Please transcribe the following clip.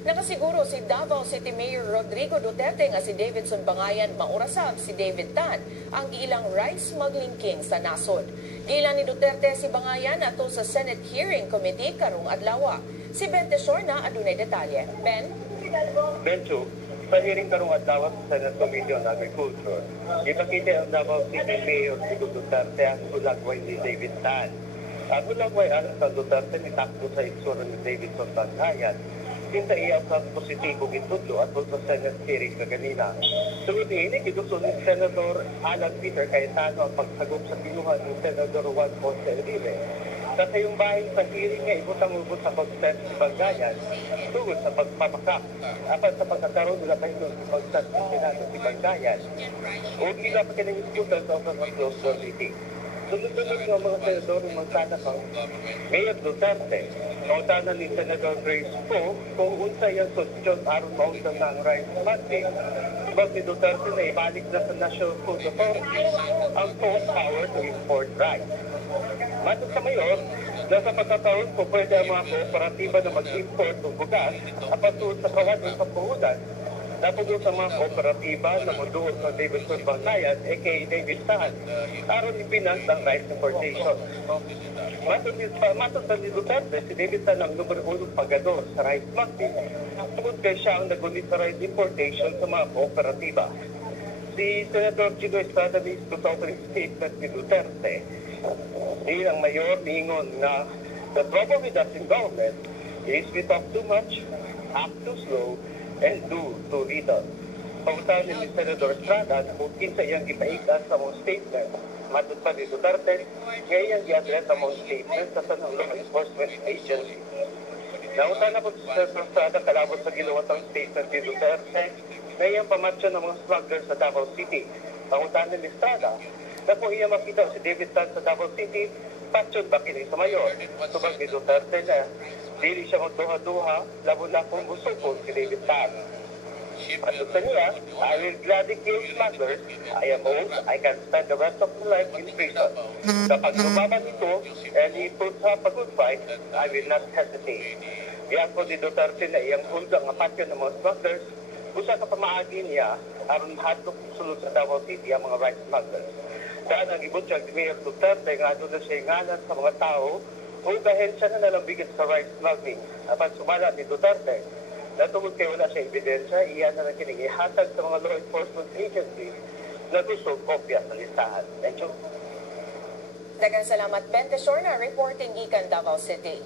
Nakasiguro si Davao City Mayor Rodrigo Duterte nga si Davidson Bangayan maurasab si David Tan ang ilang rice smuggling king sa nasod. Gilan ni Duterte si Bangayan ato sa Senate Hearing Committee karong adlaw. Si Ben Tesorna adunay detalye. Ben? Bencho, sa hearing karong adlaw sa Senate Committee on Agriculture, ipakita ang Davao City Mayor Rodrigo Duterte ang ulagway ni David Tan. Ang ulagway alang sa Duterte ni takbo sa iksura ni Davidson Bangayan, kinsa iya sa positibo gitudlo at sa Senate hearing kaganina. Sunod ini, giduso ni Senator Alan Peter Cayetano ang pagsagop sa pinuhan ni Senator Juan Ponce Enrile. Sa sayong bahay sa hearing nga ibutang-ubot sa consent si Bangayan tungod sa pagpamakak. Apan sa pagkakaroon nila kayo si consent ng Senado si Bangayan o gila pa kinag-isputan sa office of closed door meeting. Sunod-sunod nga mga senador yung magsana kang Mayor Duterte, mautana ni Senator Grace Poe kung unsa yung sosyon aron mautang ng rice smuggling. Bag ni Duterte na ibalik na sa National Food Authority ang power to import rice. Matod sa mayor, nasa pagkataon po pwede ang mga kooperatiba na mag-import ng bugas apat sa kawan ng kapuhunan. Napagod sa mga kooperatiba na munduot ng Davidson Bangayan, a.k.a. David Tan, aron ipinans ang rice importation. Matod ni Duterte, si David Tan ang numero 1 pagador sa rice smuggling. Tungod kay siya ang nagunit sa rice importation sa mga kooperatiba. Si Senator Gino Estrada ni opening statement ni Duterte, din ang mayor niingon na the trouble with us in government is we talk too much, act too slow, and do too little. Pagkutahan ni Senator Estrada na kung kinsa iyang ipaikas sa mong statement, matod pa ni Duterte, ngayon i-address sa mong statement sa Sanang Law Enforcement Agency. Nautan na po si Senator Estrada kalabot sa ginawatang statement ni Duterte, ngayon pamatsyo ng mga smugglers sa Davao City. Pagkutahan ni Estrada, na kung iya makita si David Tan sa Davao City, patsyon ba kini sa mayor? Subag ni Duterte na dili siya magduha-duha, labo na kung usupon si David Tan. Patsyon sa niya, I will gladly kill smugglers. I am old, I can spend the rest of my life in prison. Kapag lumaban ito, and he puts up a good fight, I will not hesitate. Diyan po ni Duterte na iyang hulga nga patsyon ng mga smugglers, usa sa pamaagi niya, aron mahadlok sulod sa Davao City ang mga rice smugglers. Dahil ang ibutyag ni Mayor Duterte nga doon na siya ngalan sa mga tao o dahil siya na nalambigit sa rice smuggling. Apan sumala ni Duterte, natungod kayo wala siya ebidensya, iyan na nakiningihatag sa mga law enforcement agencies na gusto kopya sa listahan. Thank you. Daghang salamat Ben Tesorna reporting gikan Davao City.